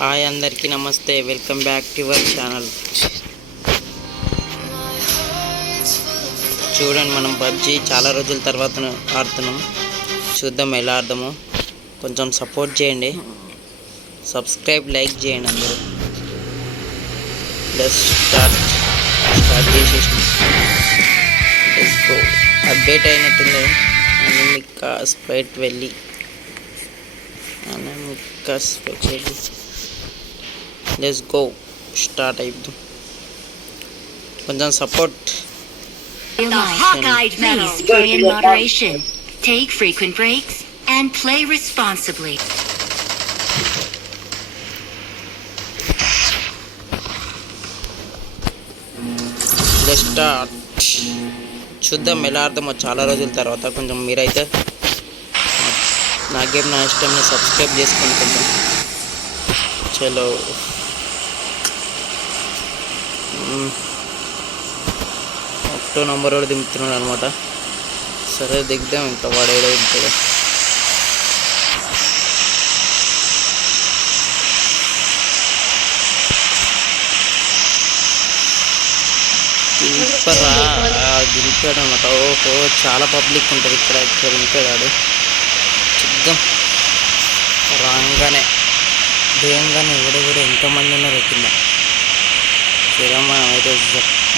Hi అందరికీ నమస్తే, welcome back to our channel. చూడండి, మనం పబ్జీ చాలా రోజుల తర్వాత ఆడుతున్నాం. చూద్దాం ఎలా ఆడదామో. కొంచెం సపోర్ట్ చేయండి, సబ్స్క్రైబ్ లైక్ చేయండి అందరూ. లెట్స్ స్టార్ట్ చేసేసి లెట్స్ గో. అప్డేట్ అయినట్టుంది. అనిమికా స్ప్రైట్ వెళ్ళి లెట్స్ గో స్టార్ట్ అయిద్దాం. కొంచెం support. The hawk-eyed please play in moderation. Take frequent breaks and play responsibly. Let's start. చూద్దాం ఎలా ఆడదామో చాలా రోజుల తర్వాత. కొంచెం మీరైతే నా గేమ్ నా ఇష్టంని సబ్స్క్రైబ్ చేసుకోండి కొంచెం. చలో ఒకటో నంబర్ వాడు దింపుతున్నాడు అనమాట. సరే దిగుదాం, ఇంకా వాడు ఏదో దిగుతాడు. దింపాడు అనమాట. ఓహో, చాలా పబ్లిక్ ఉంటుంది ఇక్కడ. ఇక్కడ దింపాడు. చూద్దాం. రాగానే దేయంగానే ఎవడెవడు ఎంతమంది ఉన్నారు కింద. సరే మనం అయితే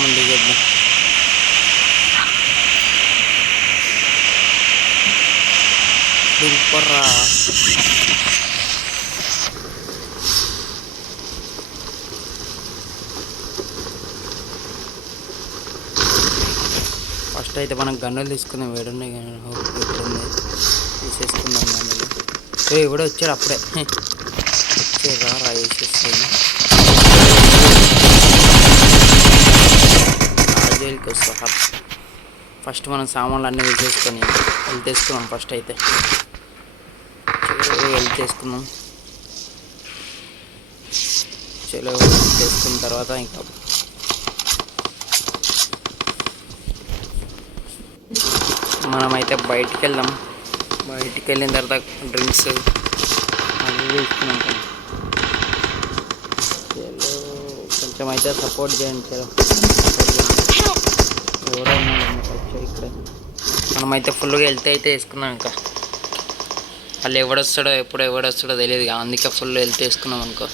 మంది చేద్దాం. దింపరా. ఫస్ట్ అయితే మనం గన్నులు తీసుకుందాం. వేడున్నాయి గన్నులు తీసేసుకుందాం. గన్నులు ఎవడో వచ్చాడు అప్పుడే. రా వేసేస్తాను. జైలుకి వస్తా. ఫస్ట్ మనం సామాన్లు అన్నీ వేసేసుకొని వెళ్తేసుకున్నాం. ఫస్ట్ అయితే వెళ్తేసుకున్నాం. చలో వెళ్తేసుకున్న తర్వాత ఇంకా మనమైతే బయటికి వెళ్దాం. బయటికి వెళ్ళిన తర్వాత డ్రింక్స్ అవి తీసుకున్నాం. చలో కొంచెం అయితే సపోర్ట్ చేయండి. చలో ఎవడన్నా వచ్చాడు ఇక్కడ. మనమైతే ఫుల్గా వెళ్తే అయితే వేసుకున్నాం. ఇంకా వాళ్ళు ఎవడొస్తాడో ఎప్పుడు ఎవడొస్తాడో తెలియదు, అందుకే ఫుల్ వెళ్తే వేసుకున్నాం అనుకో.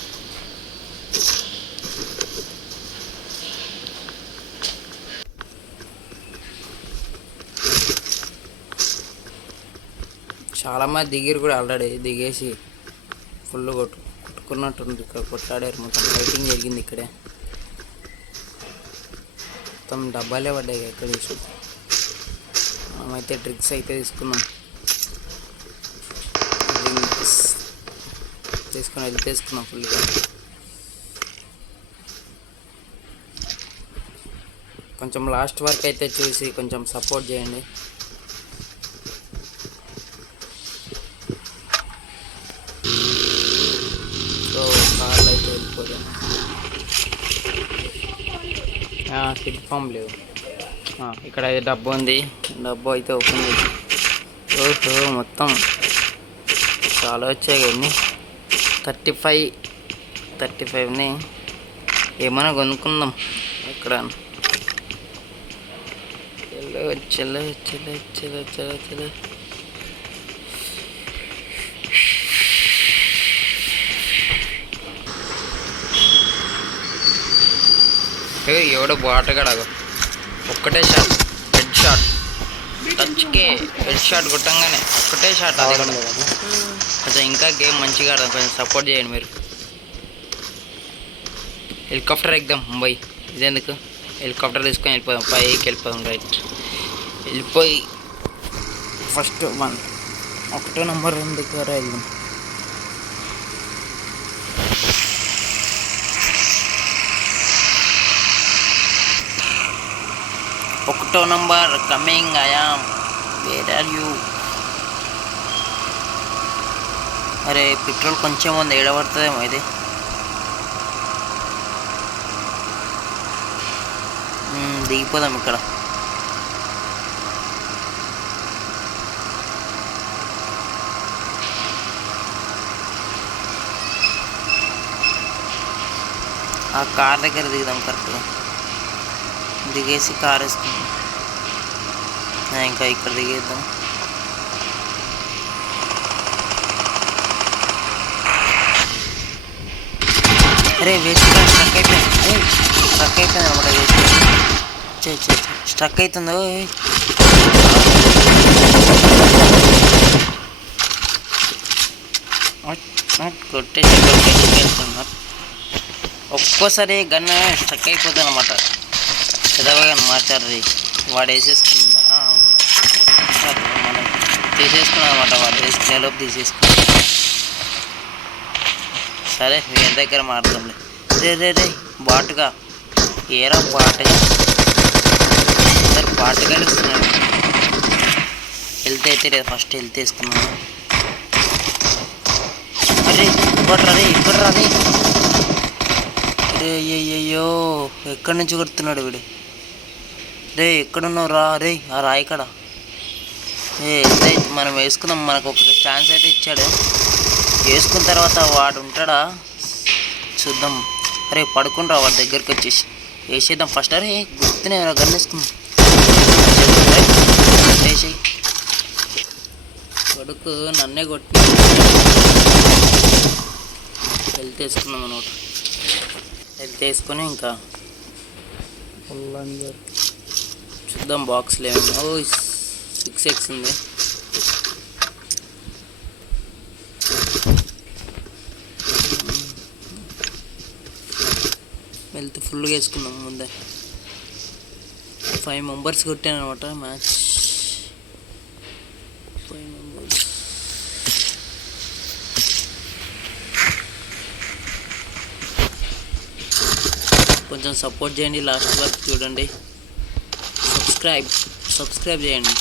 చాలామంది దిగిరు కూడా, ఆల్రెడీ దిగేసి ఫుల్ కొట్టుకున్నట్టుంది. ఇక్కడ కొట్లాడారు, మొత్తం ఫైటింగ్ జరిగింది ఇక్కడే. మొత్తం డబ్బాలే పడ్డాయి ఎక్కడ చూసి. మనమైతే డ్రింక్స్ అయితే తీసుకున్నాం. డ్రింక్స్ తీసుకుని వెళ్ళి తీసుకున్నాం ఫుల్గా. కొంచెం లాస్ట్ వరకు అయితే చూసి కొంచెం సపోర్ట్ చేయండి. సో కార్లు అయితే వెళ్ళిపోదాం. సిడ్ ఫామ్ లేవు. ఇక్కడ అయితే డబ్బు ఉంది. డబ్బు అయితే ఓపెన్ చేసి ఓహో మొత్తం చాలా వచ్చాయి కానీ 35ని ఏమైనా కొనుక్కుందాం ఇక్కడ. చలో చలో చలో చలో చలో. ఎవడో బాటగాడు ఒక్కటే షాట్, హెడ్ షాట్, టచ్కే హెడ్ షాట్ కొట్టంగానే ఒక్కటే షాట్. అది కూడా కొంచెం ఇంకా గేమ్ మంచిగా ఆడదాం. కొంచెం సపోర్ట్ చేయండి మీరు. హెలికాప్టర్ ఎగ్దాం ముంబై. ఇదెందుకు, హెలికాప్టర్ తీసుకొని వెళ్ళిపోదాం. పైకి వెళ్ళిపోదాం. రైట్ వెళ్ళిపోయి ఫస్ట్ ఒకటో నంబర్ ఎందుకు వెళ్దాం. ఒకటో number coming. I'm. Where are you? అరే పెట్రోల్ కొంచెం ఉంది, ఏడబడుతుందేమో ఇది. దిగిపోదాం ఇక్కడ. ఆ కార్ దగ్గర దిగుదాం కరెక్ట్గా. దిగేసి కార్ వేసుకుందాం. ఇంకా ఇక్కడ దిగేద్దాం. అరే వేస్ట్ స్ట్రక్ అయిపోయింది. స్ట్రక్ అయిపోయింది అనమాట. వేస్ట్ స్ట్రక్ అవుతుందో. కొట్టేసి వెళ్తున్నా. ఒక్కోసారి గన్ స్ట్రక్ అయిపోతుంది అనమాట. చదవగా మార్చారు. వాడు వేసేసుకున్నా మనం తీసేసుకున్నాం అనమాట. వాడు వేసుకునేలోపు తీసేసుకున్నాం. సరే వేరే దగ్గర మారుతాంలే. రే బాటుగా ఏరా బాటుగా. సరే బాటుగా ఇస్తున్నాడు. హెల్త్ అయితే లేదు. ఫస్ట్ హెల్త్ వేసుకున్నాను. అరే ఇక్కడ రాదే. అయ్యో ఎక్కడి నుంచి కొడుతున్నాడు వీడు. రే ఎక్కడున్నావు రా. రే ఆ రాయి కాడ. మనం వేసుకుందాం. మనకు ఒక ఛాన్స్ అయితే ఇచ్చాడు. వేసుకున్న తర్వాత వాడు ఉంటాడా చూద్దాం. అరే పడుకుంటా వాడి దగ్గరికి వచ్చేసి వేసేద్దాం ఫస్ట్. అరే గుర్తునే గన్ వేసుకుందాం. వేసేయి. కొడుకు నన్నే కొట్టి హెల్త్ వేసుకున్నాం అనమాట. హెల్త్ వేసుకొని ఇంకా చూద్దాం బాక్స్లో ఏమన్నా. 6x ఉంది. హెల్త్ ఫుల్గా వేసుకున్నాం. ముందే 5 మెంబర్స్ కొట్టాను అనమాట మ్యాచ్. 5 మెంబర్స్. కొంచెం సపోర్ట్ చేయండి. లాస్ట్ వరకు చూడండి. సబ్స్క్రైబ్ చేయండి.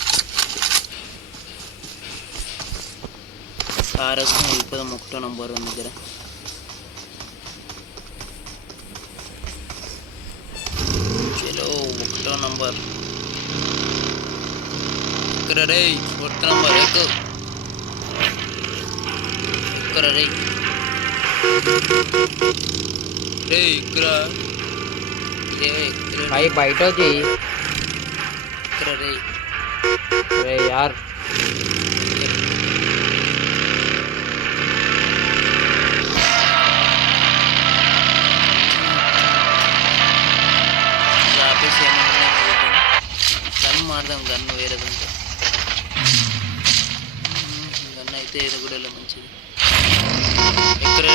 కార్ వేసుకొని వెళ్ళిపోదాం. 1వ నంబర్ దగ్గర చలో. 1వ నంబర్ ఇక్కడ. రే 4th నంబర్ ఎక్కువ రే. రే ఇక్కడ भाई बैठो जी। रे अरे यार గన్ మాడదాం. గన్ వేరేది ఉంటే గన్ అయితే ఇది కూడా మంచిది. ఎక్కడ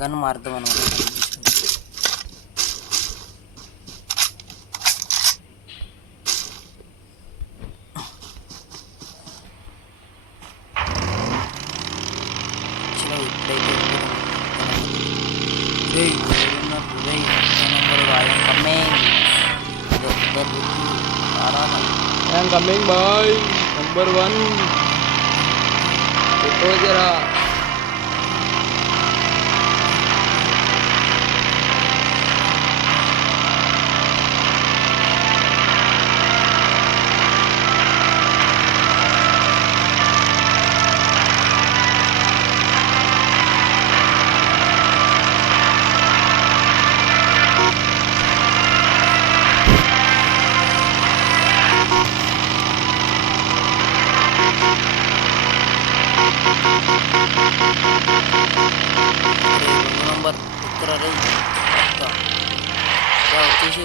గన్ మారుదాం అనమాట. I am coming boy. Number 1 देखो जरा. నంబర్ ఇక్కడ వచ్చేసి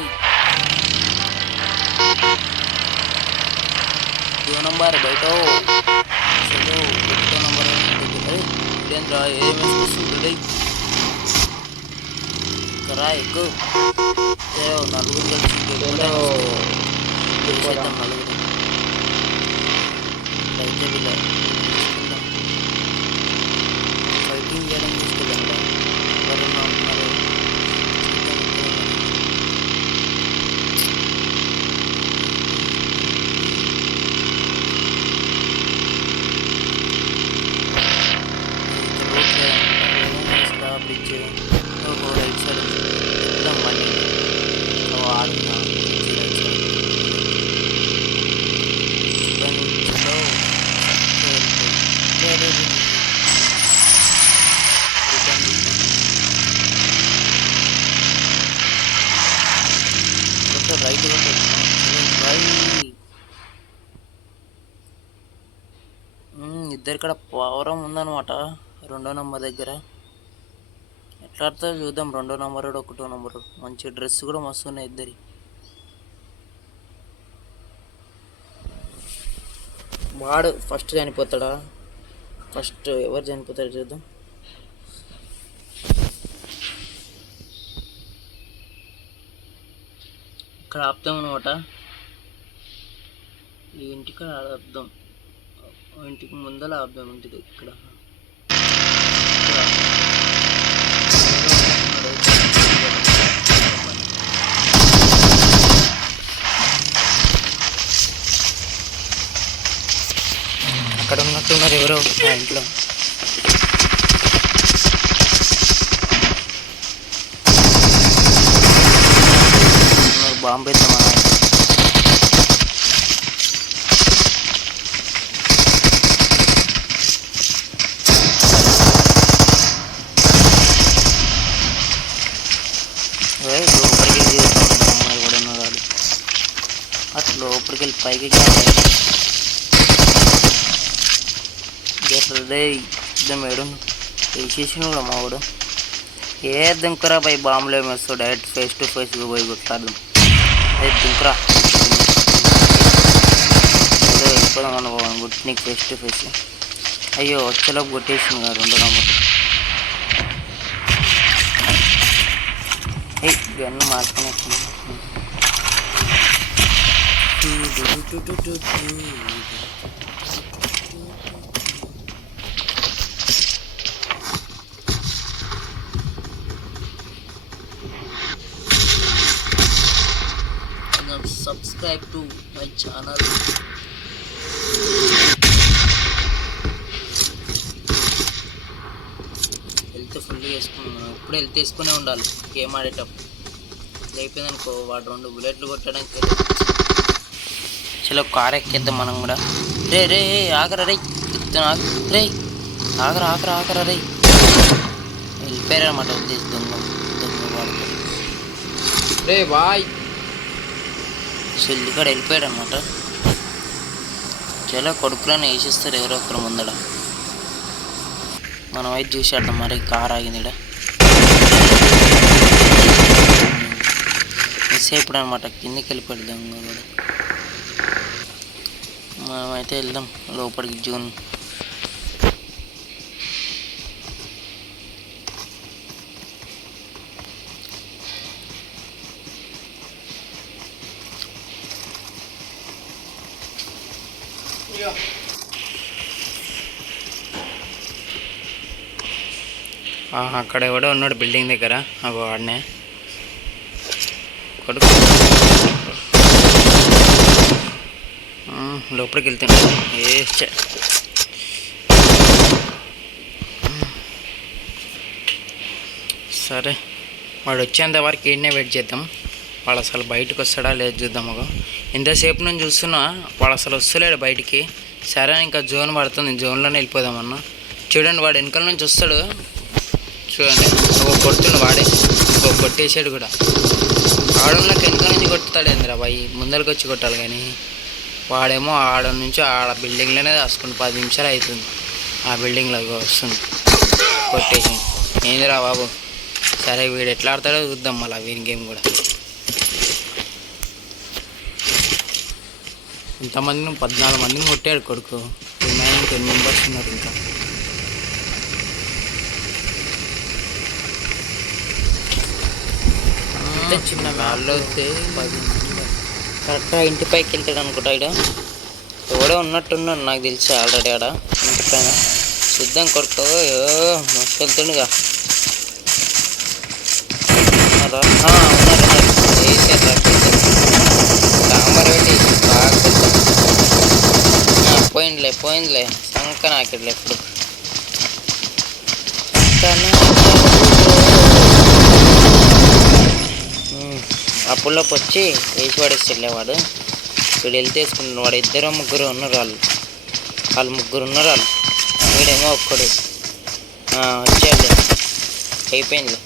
2 నంబర్ బయట చలో 2 నంబర్ ఇదేంద్రా ఏం వేసుకొస్తుంది కరా ఎక్కువ నలుగురు కలిసి చేద్దాం నలుగురు అయితే వీళ్ళ ఫైటింగ్ చేయడం తీసుకెళ్ళాం ఎవరన్నా ఉన్నారు బ్రిడ్జ్ రైట్ సైడ్ వెళ్దాం బండి ఆడుతున్నా రైట్ సైడ్ రైట్ ఇద్దరు ఇక్కడ పవరం ఉందన్నమాట 2వ నంబర్ దగ్గర ఎట్లా ఆడుతుందో చూద్దాం 2వ నంబర్ 1వ నంబర్ మంచి డ్రెస్ కూడా మస్తు ఉన్నాయి ఇద్దరి వాడు ఫస్ట్ చనిపోతాడా ఫస్ట్ ఎవరు చనిపోతాడు చూద్దాం ఇక్కడ ఆపుతాం అనమాట ఈ ఇంటికి ఆపుదాం ఇంటికి ముందర ఆపుదాం ఇంటికి ఇక్కడ అక్కడ ఉన్నట్టున్నారు ఎవరో ఆ ఇంట్లో బాంబే మన లోపలికి అమ్మాయి కూడా ఉన్నారు అట్లా లోపలికి వెళ్ళి పైకి మేడం వేసేసిన కూడా మా వాడు ఏ దుంకురా పై బాంబులు ఏమేస్తావు డైరెక్ట్ ఫేస్ టు ఫేస్ పోయి కొట్లాడదాం అదే దుంకురా ఏదో వెళ్ళిపోదాం అనుకోవాలి గుట్టినీకు ఫేస్ టు ఫేస్ అయ్యో వచ్చేలోపు కొట్టేసింది కదా 2వ నంబర్ గన్ను మార్చుకునే subscribe to my channel. Health ఫుల్గా వేసుకున్నాను ఇప్పుడు హెల్త్ వేసుకునే ఉండాలి గేమ్ ఆడేటప్పుడు అయిపోయింది అనుకో వాడు 2 బుల్లెట్లు కొట్టడానికి చలో కార్ ఎక్కేద్దాం మనం కూడా రే రే ఆగరా రే రే ఆగరా రే వెళ్ళిపోయారన్నమాట ఉద్దేశం వాడుకో రే బాయ్ చెల్లి కూడా వెళ్ళిపోయాడు అనమాట చాలా కొడుకులను వేసిస్తారు ఎవరో ఒకరు ముందడ మనం అయితే చూసేద్దాం మరి కార్ ఆగింది ఇక్కడ మిస్ అయిపోయాడు అనమాట కిందికి వెళ్ళిపోయాడు దొంగ కూడా మనమైతే వెళ్దాం లోపలికి జూన్ అక్కడ ఎవడో ఉన్నాడు బిల్డింగ్ దగ్గర అగో వాడినే కొడుకు లోపలికి వెళ్తున్నాడు సరే వాడు వచ్చేంత వరకు ఈడనే వెయిట్ చేద్దాం వాడు అసలు బయటకు వస్తాడా లేదు చూద్దాం ఒక ఎంతసేపు నుంచి చూస్తున్నా వాడు అసలు వస్తలేడు బయటికి సరే ఇంకా జోన్ పడుతుంది జోన్లోనే వెళ్ళిపోదామన్నా చూడండి వాడు వెనకాల నుంచి వస్తాడు చూడండి ఒక కొడుతుండు వాడే ఒక కొట్టేసాడు కూడా ఆడంలోకి వెనకాల నుంచి కొట్టుతాడు ఏందిరా బాయ్ ముందరికి వచ్చి కొట్టాలి కానీ వాడేమో ఆడ నుంచి ఆడ బిల్డింగ్లోనే దాచుకుంటు 10 నిమిషాలు అవుతుంది ఆ బిల్డింగ్లోకి వస్తుంది కొట్టేసి ఏందిరా బాబు సరే వీడు ఎట్లా ఆడతాడో చూద్దాం మళ్ళీ వీని గేమ్ కూడా ఇంతమందిని 14 మందిని కొట్టాడు కొడుకు. రిమైనింగ్ 10 మెంబర్స్ ఉన్నారు ఇంకా. చిన్న వాళ్ళు వస్తే 10 కరెక్ట్గా ఇంటి పైకి వెళ్తాడు అనుకుంటా. ఇక్కడ ఎవడో ఉన్నట్టున్నాడు నాకు తెలిసి ఆల్రెడీ ఆడ ఇంటి పైన. చూద్దాం కొడుకు మస్తు వెళ్తుండగా. ఉన్నారు వేసారు సాంబార్ పెట్టి బాగా పోయిందిలే సంక నాకిట్లే ఇప్పుడు అప్పుల్లోకి వచ్చి వేసి పడేసి వెళ్ళేవాడు. ఇప్పుడు వెళ్తే వేసుకుంటున్నాడు. వాడు 2 ఉన్నారు వాళ్ళు 3 ఉన్నారు. వీడేమో ఒక్కడు వచ్చేయాలి అయిపోయింది.